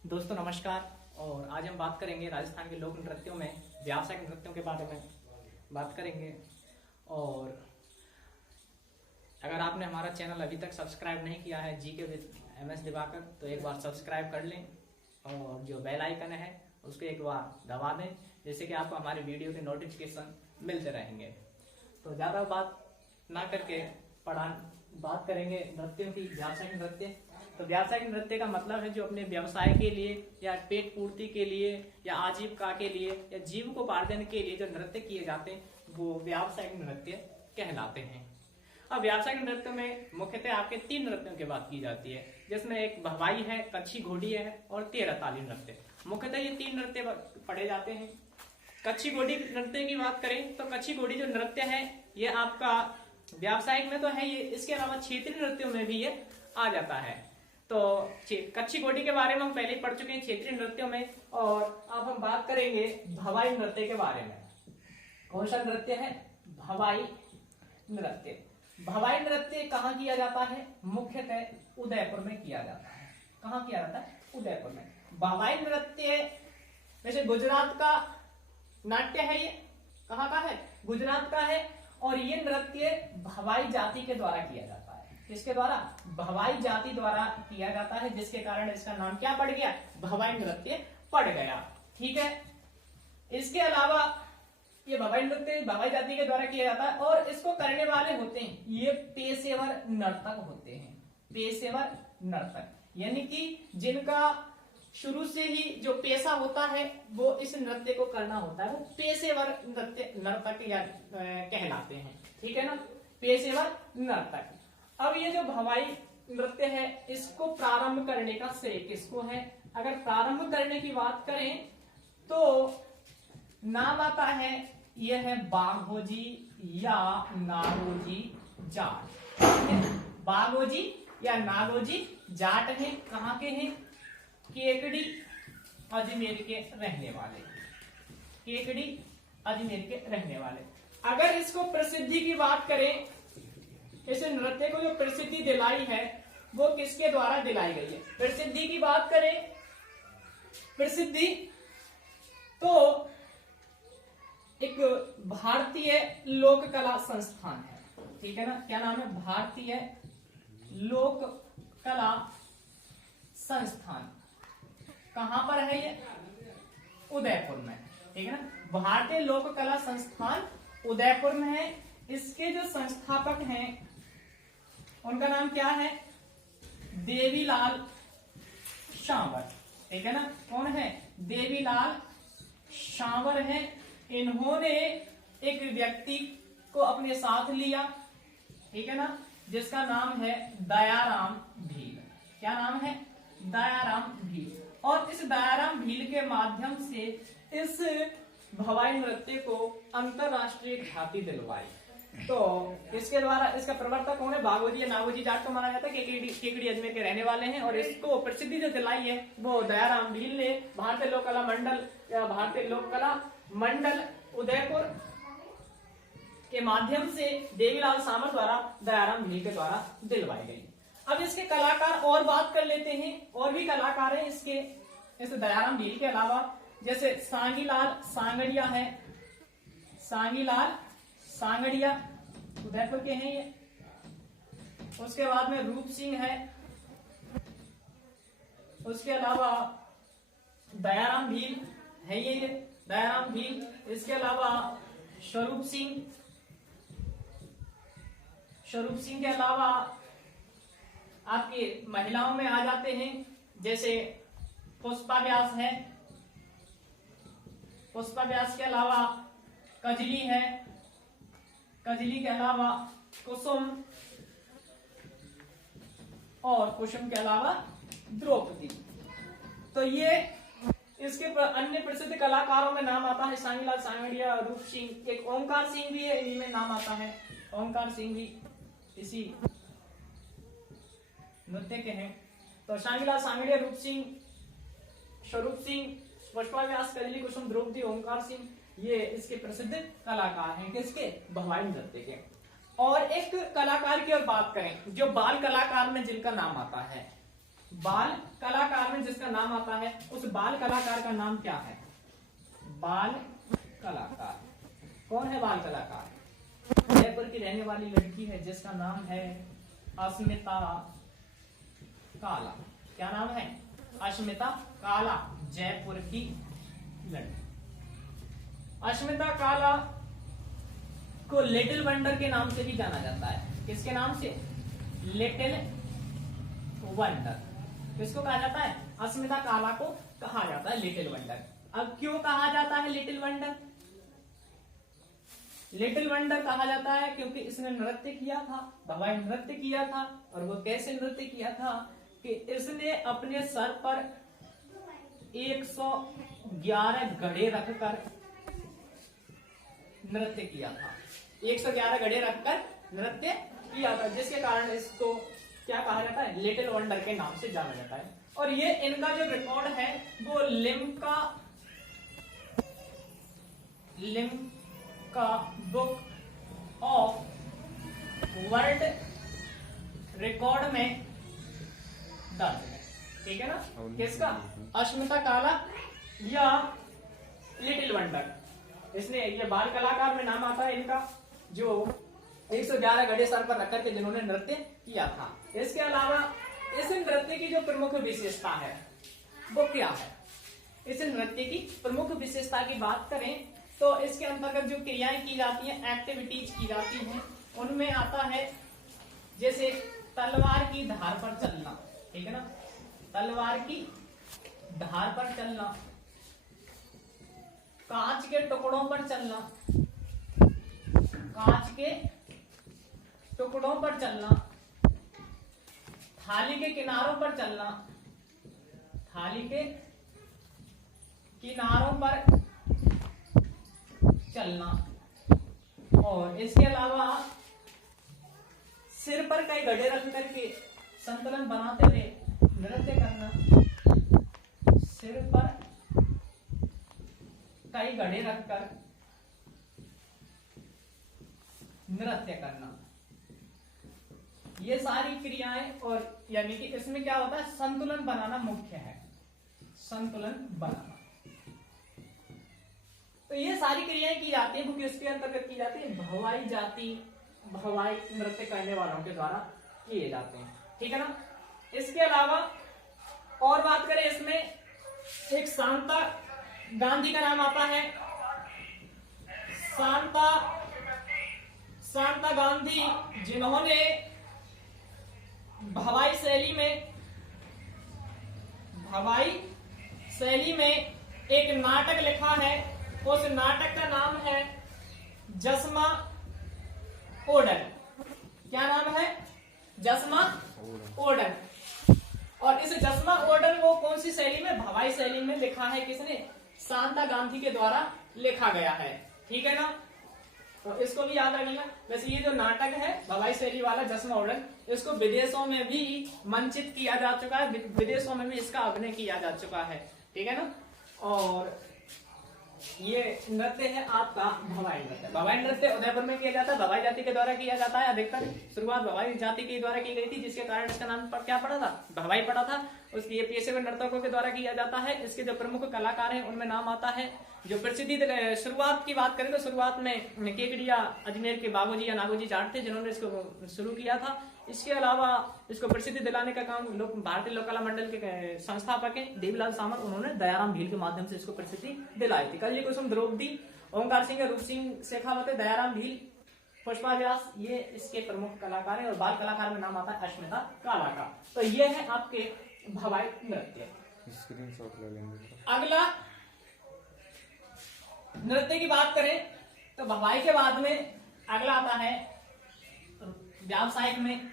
दोस्तों नमस्कार। और आज हम बात करेंगे राजस्थान के लोक नृत्यों में व्यावसायिक नृत्यों के बारे में बात करेंगे। और अगर आपने हमारा चैनल अभी तक सब्सक्राइब नहीं किया है जीके विद MS दिवाकर, तो एक बार सब्सक्राइब कर लें और जो बेल आइकन है उसको एक बार दबा दें, जिससे कि आपको हमारे वीडियो के नोटिफिकेशन मिलते रहेंगे। तो ज़्यादा बात ना करके बात करेंगे नृत्यों की। व्यावसायिक नृत्य, तो व्यावसायिक नृत्य का मतलब है जो अपने व्यवसाय के लिए या पेट पूर्ति के लिए या आजीविका के लिए या जीविकोपार्जन के लिए जो नृत्य किए जाते हैं वो व्यावसायिक नृत्य कहलाते हैं। अब व्यावसायिक नृत्य में मुख्यतः आपके 3 नृत्यों की बात की जाती है, जिसमें एक भवाई है, कच्छी घोड़ी है और 13 ताली नृत्य। मुख्यतः ये 3 नृत्य पढ़े जाते हैं। कच्छी घोड़ी नृत्य की बात करें तो कच्छी घोड़ी जो नृत्य है ये आपका व्यावसायिक में तो है, ये इसके अलावा क्षेत्रीय नृत्यों में भी ये आ जाता है। तो कच्छी घोड़ी के बारे में हम पहले ही पढ़ चुके हैं क्षेत्रीय नृत्यों में। और अब हम बात करेंगे भवाई नृत्य के बारे में। कौन सा नृत्य है? भवाई नृत्य। भवाई नृत्य कहाँ किया जाता है? मुख्यतः उदयपुर में किया जाता है। कहाँ किया जाता है? उदयपुर में। भवाई नृत्य वैसे गुजरात का नाट्य है, ये कहाँ का है? गुजरात का है। और ये नृत्य भवाई जाति के द्वारा किया जाता है। किसके द्वारा? भवाई जाति द्वारा किया जाता है, जिसके कारण इसका नाम क्या पड़ गया? भवाई नृत्य पड़ गया। ठीक है। इसके अलावा ये भवाई नृत्य भवाई जाति के द्वारा किया जाता है और इसको करने वाले होते हैं ये पेशेवर नर्तक होते हैं। पेशेवर नर्तक यानी कि जिनका शुरू से ही जो पेशा होता है वो इस नृत्य को करना होता है, वो पेशेवर नर्तक या कहलाते हैं। ठीक है ना, पेशेवर नर्तक। अब ये जो भवाई नृत्य है इसको प्रारंभ करने का श्रेय किसको है? अगर प्रारंभ करने की बात करें तो नाम आता है, यह है बाघोजी या नागोजी जाट। बाघोजी या नागोजी जाट है। कहाँ के हैं? केकड़ी अजमेर के रहने वाले। केकड़ी अजमेर के रहने वाले। अगर इसको प्रसिद्धि की बात करें, इस नृत्य को जो प्रसिद्धि दिलाई है वो किसके द्वारा दिलाई गई है? प्रसिद्धि की बात करें, प्रसिद्धि तो एक भारतीय लोक कला संस्थान है। ठीक है ना, क्या नाम है? भारतीय लोक कला संस्थान। कहां पर है ये? उदयपुर में। ठीक है ना, भारतीय लोक कला संस्थान उदयपुर में है। इसके जो संस्थापक हैं उनका नाम क्या है? देवीलाल शांवर। ठीक है ना, कौन है? देवीलाल शांवर है। इन्होंने एक व्यक्ति को अपने साथ लिया, ठीक है ना, जिसका नाम है दयाराम भील। क्या नाम है? दयाराम भील। और इस दयाराम भील के माध्यम से इस भवाई नृत्य को अंतरराष्ट्रीय ख्याति दिलवाई। तो इसके द्वारा इसका प्रवर्तक कौन है? बाघोजी या नागोजी जाट को माना जाता है। केकड़ी अजमेर के रहने वाले हैं। और इसको प्रसिद्धि जो दिलाई है वो दयाराम भील ने भारतीय लोक कला मंडल या भारतीय लोक कला मंडल उदयपुर के माध्यम से देवीलाल सामर द्वारा दयाराम भील के द्वारा दिलवाई गई। अब इसके कलाकार और बात कर लेते हैं। और भी कलाकार हैं इसके, इस दयाराम भील के अलावा, जैसे सांगीलाल सांगड़िया है। सांगीलाल सांगड़िया उदयपुर के हैं ये। उसके बाद में रूप सिंह है। उसके अलावा दयाराम भील है ये दयाराम भील। इसके अलावा स्वरूप सिंह के अलावा आपके महिलाओं में आ जाते हैं, जैसे पुष्पा व्यास है। पुष्पा व्यास के अलावा कजली है। कजली के अलावा कुसुम, और कुसुम के अलावा द्रौपदी। तो ये इसके अन्य प्रसिद्ध कलाकारों में नाम आता है सांगीलाल सांगड़िया, रूप सिंह, एक ओंकार सिंह भी है, इनमें नाम आता है। ओंकार सिंह भी इसी नृत्य के हैं। तो सांगीलाल सांगड़िया, रूप सिंह, स्वरूप सिंह, पुष्पा व्यास, कजली, कुसुम, द्रौपदी, ओंकार सिंह, ये इसके प्रसिद्ध कलाकार हैं। किसके? भवाई नृत्य के। और एक कलाकार की और बात करें जो बाल कलाकार में जिनका नाम आता है, बाल कलाकार में जिसका नाम आता है उस बाल कलाकार का नाम क्या है? बाल कलाकार कौन है? बाल कलाकार जयपुर की रहने वाली लड़की है जिसका नाम है अस्मिता काला। क्या नाम है? अस्मिता काला, जयपुर की लड़की। अस्मिता काला को लिटिल वंडर के नाम से भी जाना जाता है। किसके नाम से? Little wonder. किसको कहा जाता है? अस्मिता काला को कहा जाता है लिटिल वंडर। अब क्यों कहा जाता है लिटिल वंडर? लिटिल वंडर कहा जाता है क्योंकि इसने नृत्य किया था, भवाई नृत्य किया था। और वो कैसे नृत्य किया था कि इसने अपने सर पर 111 घड़े रखकर नृत्य किया था। 111 घड़े रखकर नृत्य किया था, जिसके कारण इसको क्या कहा जाता है? लिटिल वंडर के नाम से जाना जाता है। और ये इनका जो रिकॉर्ड है वो Limca book of world record में दर्ज है। ठीक है ना? किसका? अस्मिता काला या लिटिल वंडर। इसने ये बाल कलाकार में नाम आता है इनका, जो 111 घड़े सर पर रखकर के जिन्होंने नृत्य किया था। इसके अलावा इस नृत्य की जो प्रमुख विशेषता है वो क्या है? इस नृत्य की प्रमुख विशेषता की बात करें तो इसके अंतर्गत जो क्रियाएं की जाती हैं, एक्टिविटीज की जाती हैं, उनमें आता है जैसे तलवार की धार पर चलना। ठीक है ना? तलवार की धार पर चलना, कांच के टुकड़ों पर चलना, कांच के टुकड़ों पर चलना, थाली के किनारों पर चलना, थाली के किनारों पर चलना, और इसके अलावा सिर पर कई घड़े रख करके संतुलन बनाते हुए नृत्य करना, सिर पर कई घड़े रखकर नृत्य करना। ये सारी क्रियाएं, और यानी कि इसमें क्या होता है? संतुलन बनाना मुख्य है, संतुलन बनाना। तो ये सारी क्रियाएं की जाती है वो किसके अंतर्गत की जाती है? भवाई जाति, भवाई नृत्य करने वालों के द्वारा किए जाते हैं। ठीक है ना? इसके अलावा और बात करें, इसमें एक शांता गांधी का नाम आता है। शांता गांधी, जिन्होंने भवाई शैली में एक नाटक लिखा है। उस नाटक का नाम है जसमा ओडन। क्या नाम है? जसमा ओडन। और इस जसमा ओडन को कौन सी शैली में? भवाई शैली में लिखा है। किसने? शांता गांधी के द्वारा लिखा गया है। ठीक है ना? तो इसको भी याद रखिएगा। वैसे ये जो नाटक है भवाई शैली वाला जसमा ओडन, इसको विदेशों में भी मंचित किया जा चुका है, विदेशों में भी इसका अभिनय किया जा चुका है। ठीक है ना? और ये नृत्य है आपका भवाई नृत्य। भवाई नृत्य उदयपुर में किया जाता है, भवाई जाति के द्वारा किया जाता है। अधिकतर शुरुआत भवाई जाति के द्वारा की गई थी, जिसके कारण इसका नाम क्या पड़ा था? भवाई पड़ा था। उसकी ये पेशेवर नर्तकों के द्वारा किया जाता है। इसके जो प्रमुख कलाकार हैं उनमें नाम आता है, जो प्रसिद्धि शुरुआत की बात करें तो शुरुआत में केकड़िया अजमेर के बाबूजी या नागोजी जाट थे जिन्होंने इसको शुरू किया था। इसके अलावा इसको प्रसिद्धि दिलाने का काम भारतीय लोक कला मंडल के संस्थापक हैं देवीलाल सामंत, उन्होंने दयाराम भील के माध्यम से इसको प्रसिद्धि दिलाई थी। कल कुसुम द्रौपदी, ओंकार सिंह, रूप सिंह शेखावत, दयाराम भील, पुष्पा व्यास, ये इसके प्रमुख कलाकार हैं। और बाल कलाकार में नाम आता है अस्मिता काला का। तो ये है आपके भवाई नृत्य। स्क्रीनशॉट ले लेंगे। अगला नृत्य की बात करें तो भवाई के बाद में अगला आता है व्यावसायिक में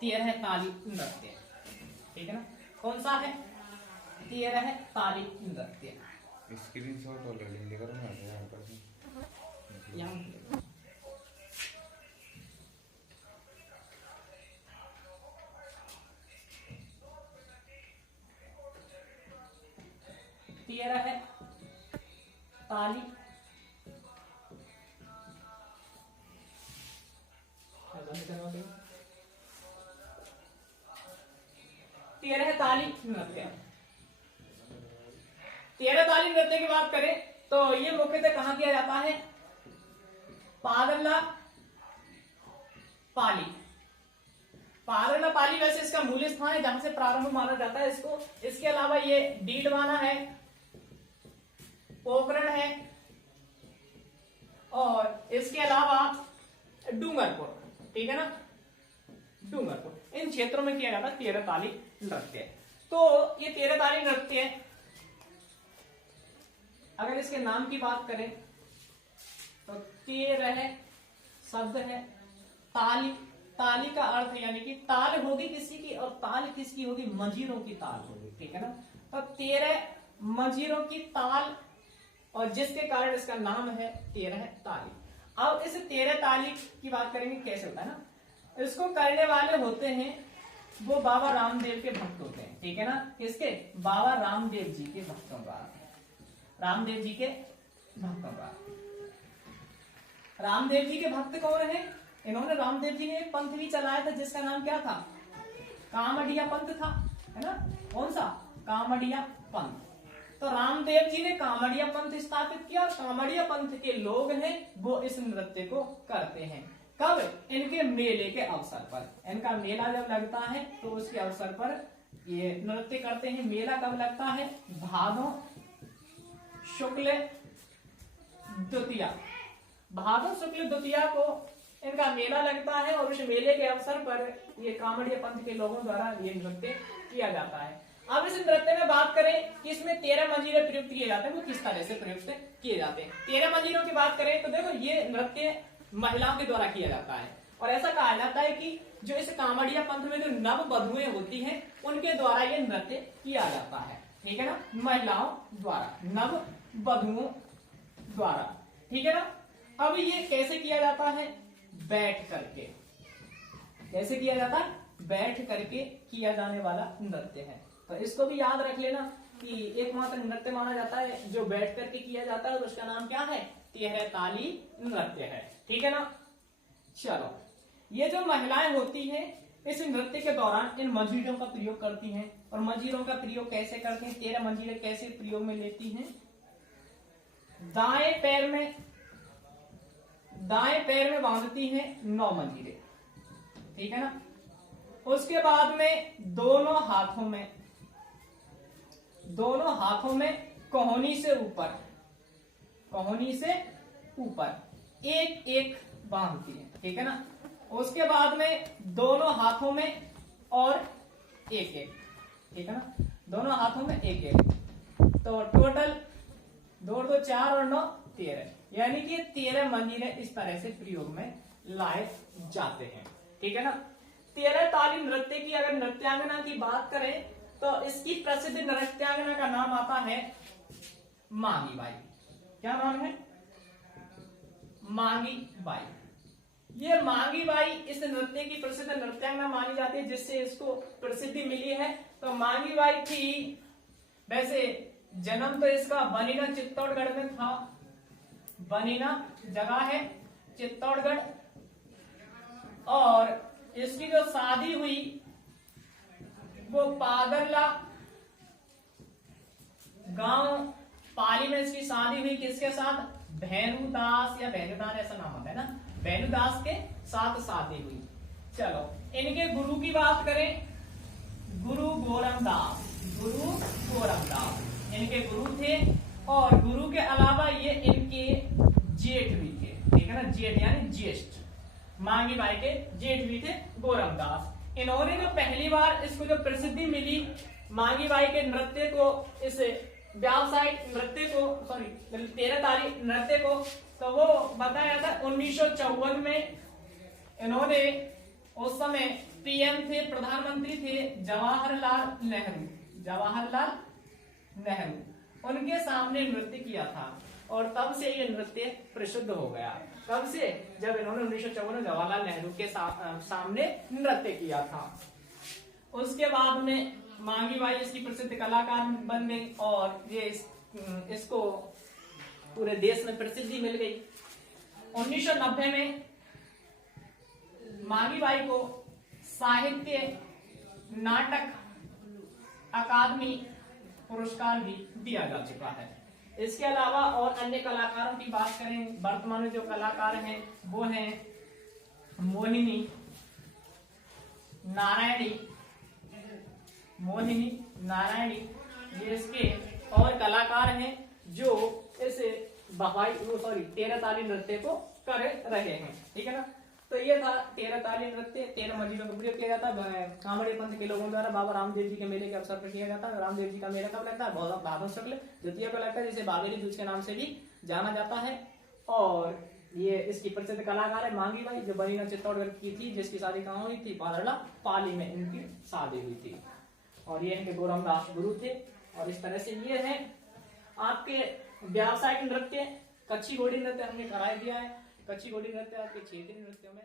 13 ताली नृत्य। ठीक है ना? कौन सा है? 13 ताली नृत्य। स्क्रीनशॉट और ले लेंगे। करो ना यहाँ पर। 13 ताली 13 ताली नृत्य। तेरह ताली नृत्य की बात करें तो ये मुख्यतः कहां किया जाता है? पागला पाली। पागला पाली वैसे इसका मूल स्थान है जहां से प्रारंभ माना जाता है इसको। इसके अलावा ये डीडवाना है, पोखरण है और इसके अलावा डूंगरपुर, ठीक है ना, डूंगरपुर, इन क्षेत्रों में किया जाता है तेरह ताली नृत्य। तो ये तेरह ताली नृत्य, अगर इसके नाम की बात करें तो तेरह शब्द है, ताली, ताली का अर्थ यानी कि ताल होगी किसी की और ताल किसकी होगी? मंजीरों की ताल होगी, ठीक है ना। तो तेरह मंजीरों की ताल और जिसके कारण इसका नाम है तेरह ताली। अब इस तेरह ताली की बात करेंगे कैसे होता है ना। इसको करने वाले होते हैं वो बाबा रामदेव के भक्त होते हैं, ठीक है ना। किसके? बाबा रामदेव जी के भक्तों द्वारा, रामदेव जी के भक्तों द्वारा। रामदेव जी के भक्त कौन है? इन्होंने रामदेव जी ने एक पंथ भी चलाया था जिसका नाम क्या था? कामड़िया पंथ था, है ना। कौन सा? कामड़िया पंथ। तो रामदेव जी ने कामड़िया पंथ स्थापित किया और कामड़िया पंथ के लोग हैं वो इस नृत्य को करते हैं। कब? इनके मेले के अवसर पर। इनका मेला जब लगता है तो उसके अवसर पर ये नृत्य करते हैं। मेला कब लगता है? भादों शुक्ल द्वितीया, भादों शुक्ल द्वितीया को इनका मेला लगता है और उस मेले के अवसर पर ये कामड़िया पंथ के लोगों द्वारा ये नृत्य किया जाता है। अब इस नृत्य में बात करें कि इसमें 13 मंजीरे प्रयुक्त किए जाते हैं, वो किस तरह से प्रयुक्त किए जाते हैं। 13 मंजीरों की बात करें तो देखो ये नृत्य महिलाओं के द्वारा किया जाता है और ऐसा कहा जाता है कि जो इस कामड़िया पंथ में जो नव वधुएं होती हैं उनके द्वारा ये नृत्य किया जाता है, ठीक है ना, महिलाओं द्वारा, नव वधुओं द्वारा, ठीक है ना। अब ये कैसे किया जाता है? बैठ करके। कैसे किया जाता है? बैठ करके किया जाने वाला नृत्य है। तो इसको भी याद रख लेना कि एकमात्र नृत्य माना जाता है जो बैठ करके किया जाता है और उसका नाम क्या है? तेरह ताली नृत्य है, ठीक है ना। चलो, ये जो महिलाएं होती हैं इस नृत्य के दौरान इन मंजीरों का प्रयोग करती हैं। और मंजीरों का प्रयोग कैसे करते हैं? 13 मंजीरे कैसे प्रयोग में लेती हैं? दाएं पैर में बांधती हैं 9 मंजीरे, ठीक है ना। उसके बाद में दोनों हाथों में कोहनी से ऊपर एक एक बांधती है, ठीक है ना। उसके बाद में दोनों हाथों में और एक एक, ठीक है ना, दोनों हाथों में एक एक। तो टोटल 2 2 4 और 9 13, यानी कि 13 मंजीरे इस तरह से प्रयोग में लाए जाते हैं, ठीक है ना। 13 ताली नृत्य की अगर नृत्यांगना की बात करें तो इसकी प्रसिद्ध नृत्यांगना का नाम आता है मांगी बाई। क्या नाम है? मांगी बाई। ये मांगी बाई इस नृत्य की प्रसिद्ध नृत्यांगना मानी जाती है जिससे इसको प्रसिद्धि मिली है। तो मांगी बाई थी, वैसे जन्म तो इसका बनीना चित्तौड़गढ़ में था, बनीना जगह है चित्तौड़गढ़, और इसकी जो शादी हुई वो पागरला गांव पाली में इसकी शादी हुई। किसके साथ? भैनुदास या भैनुदास ऐसा नाम होता है ना, भैनुदास के साथ शादी हुई। चलो, इनके गुरु की बात करें, गुरु गोरमदास इनके गुरु थे और गुरु के अलावा ये इनके जेठ भी थे, ठीक है ना, जेठ यानी ज्येष्ठ। मांगी बाई के जेठ भी थे गोरमदास। इन्होंने जो पहली बार इसको जो प्रसिद्धि मिली मांगी बाई के नृत्य को, इस व्यावसायिक नृत्य को, सॉरी 13 ताली नृत्य को, तो वो बताया था 1954 में। इन्होंने उस समय पीएम थे, प्रधानमंत्री थे जवाहरलाल नेहरू, उनके सामने नृत्य किया था और तब से ये नृत्य प्रसिद्ध हो गया। कब से? जब इन्होंने 1954 में जवाहरलाल नेहरू के सामने नृत्य किया था। उसके बाद में मांगी बाई इसकी प्रसिद्ध कलाकार बन गई और ये इसको पूरे देश में प्रसिद्धि मिल गई। 1990 में मांगी बाई को साहित्य नाटक अकादमी पुरस्कार भी दिया जा चुका है। इसके अलावा और अन्य कलाकारों की बात करें, वर्तमान में जो कलाकार हैं वो हैं मोहिनी नारायणी, ये इसके और कलाकार हैं जो इस तेरह ताली नृत्य को कर रहे हैं। ठीक है ना। तो ये था तेरह ताली नृत्य 13 मजीनों का प्रयोग किया जाता है कांवड़िया पंथ के लोगों द्वारा बाबा रामदेव जी के मेले के अवसर पर किया जाता है। रामदेव जी का मेला कब लगता है? भादव शुक्ल द्वितीय को लगता है, जिसे बागेरी दूज के नाम से भी जाना जाता है। और ये इसकी प्रसिद्ध कलाकार है मांगी बाई, जो बनीना चित्तौड़गढ़ की थी, जिसकी शादी कहाँ हुई थी? पादरला पाली में इनकी शादी हुई थी। और ये इनके गोरमदास गुरु थे। और इस तरह से ये है आपके व्यावसायिक नृत्य। कच्छी घोड़ी नृत्य हमने कराया दिया है। कच्छी घोड़ी नृत्य आपके क्षेत्रीय नृत्यों में